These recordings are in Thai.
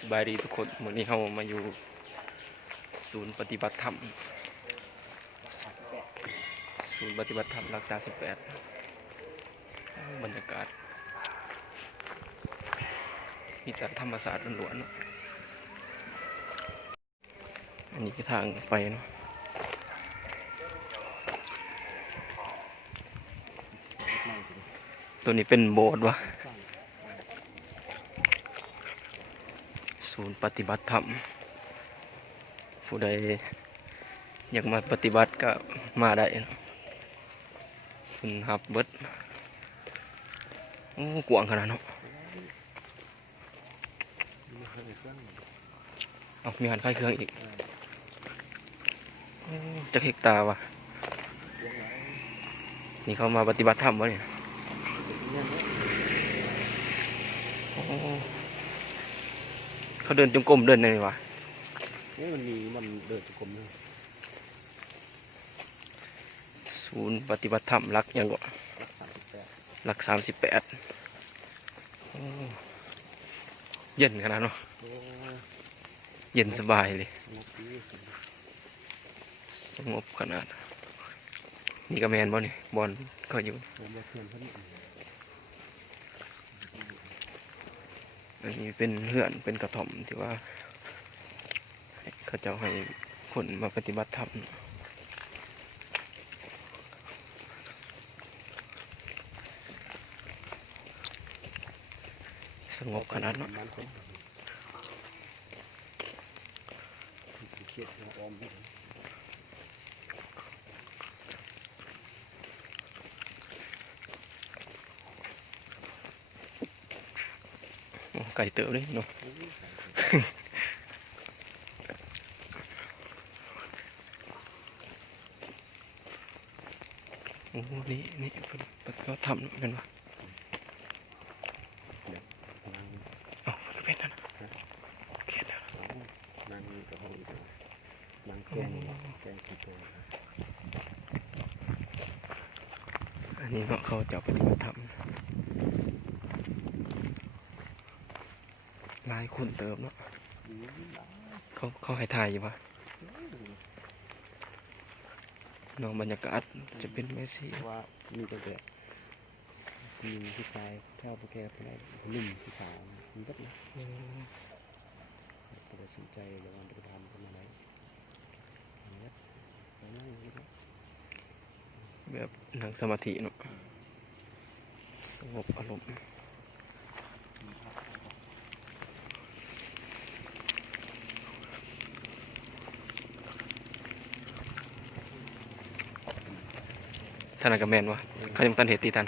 สบายดีทุกคนวันนี้เรามาอยู่ศูนย์ปฏิบัติธรรมศูนย์ปฏิบัติธรรมรักษาสิบแปดบรรยากาศมีแต่ธรรมศาสตร์ล้วนๆเนอะอันนี้คือทางไปเนาะตัวนี้เป็นโบสถ์วะ ศูนย์ปฏิบัติธรรม ผู้ใดอยากมาปฏิบัติก็มาได้คุณฮับเบิดโอ้กวางขนาดเนาะเอามีหันค่ายเครื่องอีกจะเฮกตาวะนี่เขามาปฏิบัติธรรมวะเนี่ย เขาเดินจงกรมเดินไงวะนี่มันมีมันเดินจุกรมเลยศูนย์ปฏิบัติธรรมรักยังกว่ารักสามสิบแปดรักสามสิบแปดเย็นขนาดเนาะโอ้เย็นสบายเลยนักนี้สิสงบขนาด นี่ก็แมนบ่นี่บอลก็อยู่ ผมว่าเพื่ อันนี้เป็นเหือนเป็นกระท่มที่ว่า เขาจ้าให้คนมาปฏิบัติธรรมสงบขนาดเนาะมันคนเครียดนะออมนี่ โอ้ ไก่เติบเลยเนาะโอ้นี่นี่เป็นปฏิบัติธรรมเนาะเป็นวะอ๋อเป็นนั่นนะโอเคแล้วนั่งกับห้องอีกนั่งแกงแกงกี่ตัวอันนี้เนาะเขาจะปฏิบัติธรรมห ลายคนเติมเนาะเขาเขาให้ถ่ายอยู่ปะเน้องบรรยากาศจะเป็นเมสซี่ว่ามีตั้งแต่มีผู้ชายเท่าผู้แก่ผู้ใดหนุ่มผู้สาวมีแบบนะก็เลยสนใจเดี๋ยววันจะไปทำกันอะไรเนี่ยนั่งนี่ครับแบบนั่งสมาธิเนาะสงบอารมณ์ ท่านนนกับแมนวะเขายังตันเหตุตีทัน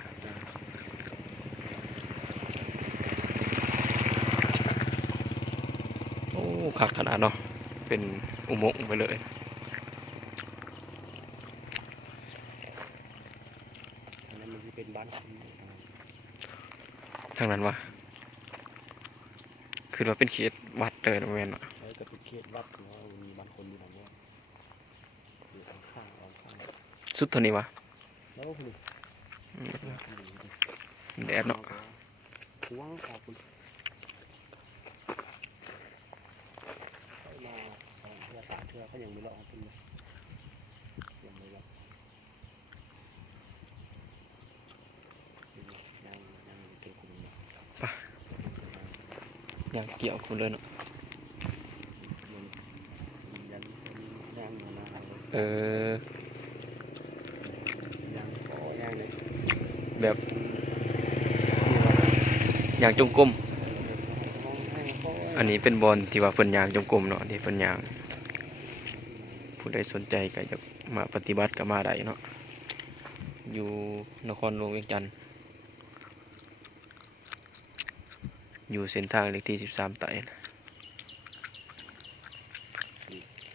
โอ้ขักขนาดเนาะเป็นอุโมงค์ไปเลยอันนั้นมันจะเป็นบ้านคนทางนั้นวะคือว่าเป็นเขตวัดเลยนะแมนวะใช้กับเป็นเขตวัดเนาะมีบ้านคนอยู่ทางนี้อยู่ทางข้างเอาข้างสุดเท่านี้วะ แล้วคุณอืมแดดเนาะวงขอบคุณไปมาสองเทือสามเทือก็ยังไม่เลาะขึ้นเลยยังไม่เละยังยังเก็บคุณอยู่อย่างเกี่ยวคุณเลยเนาะเออ ยังขอยังเลย แบบ อย่างจงกรมอันนี้เป็นบอลที่ว่าเพิ่นยางจงกรมเนาะนี่เพิ่นยาง ผู้ใดสนใจก็จะมาปฏิบัติก็มาได้เนาะ อยู่นครหลวงเวียงจันทน์อยู่เส้นทางเลขที่ 13ไต่นะ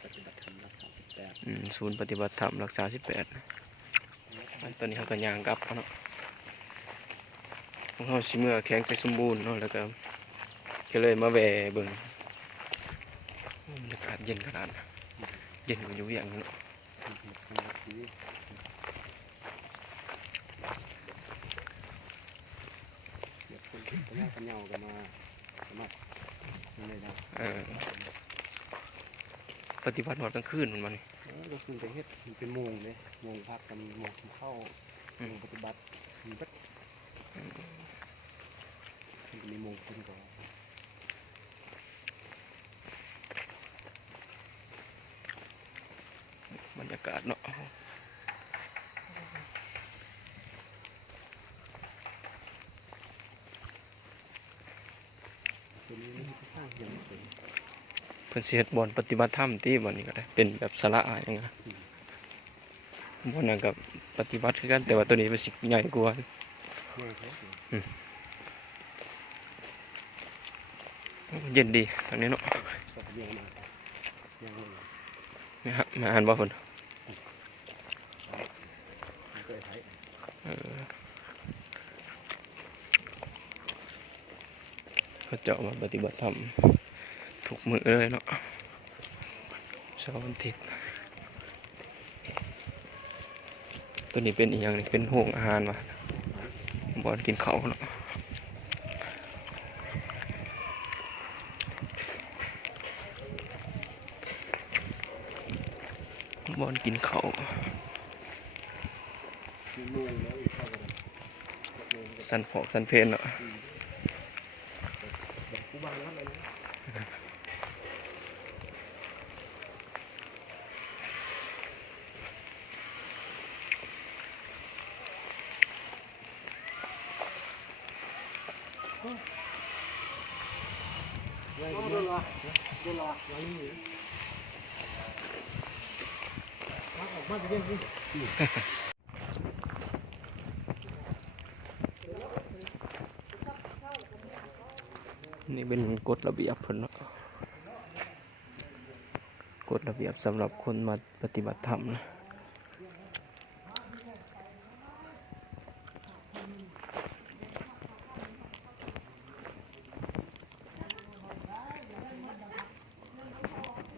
ปฏิบัติธรรมรักษาสิบแปดอืมศูนย์ปฏิบัติธรรมรักษา 18อันตอนนี้เขาก็ยางกลับเนาะ ของเขาสิเมื่อแข็งใจสมบูรณ์เนาะแล้วก็ก็เลยมาแวเบิ่งบรรยากาศเย็นขนาดนเย็นกว่าอยู่อย่าะสมาธิเดี๋ยวคนก็น่ากันเงากันมาสมัครเลยนะปฏิบัติหมดกลางคืนมันมันเออก็คือไปเฮ็ดเป็นโมงเลยโมงพักกันโมงกินข้าโมงปฏิบัติมันก็มันมีโมงกินก่อน บ รรยากาศเนาะตัวนี้มันก็สร้างอย่างสวยเพิ่นสิเฮ็ดบ่อนปฏิบัติธรรมที่บ่อนนี้ก็ได้ เป็นแบบสาระอายจังนะบ่อนนั้นก็ปฏิบัติคือกันแต่ว่าตัวนี้มันสิใหญ่กว่าง่ายแท้เลยเย็นดีทางนี้เนาะก็เรียงมายังเลยนี่ฮะมาอ่านบ่เพิ่นมันก็ไอ้ไท ยเขาเจ้ามาปฏิบัติธรรมทุกมือเลยเนาะเช้าวันทิตตัวนี้เป็นอีหยังนี่เป็นโรงอาหารว่ะบ่อนกินเขาเนาะบอนกินเขา สันหอกสันเพนเนาะแบบกูบางแล้วเลยนะ โดนละโดนละไว้นี่ออกมาจะเล่นสิ นี่ เป็นกฎระเบียบเพิ่นเนาะกฎระเบียบสำหรับคนมาปฏิบัติธรรมนะ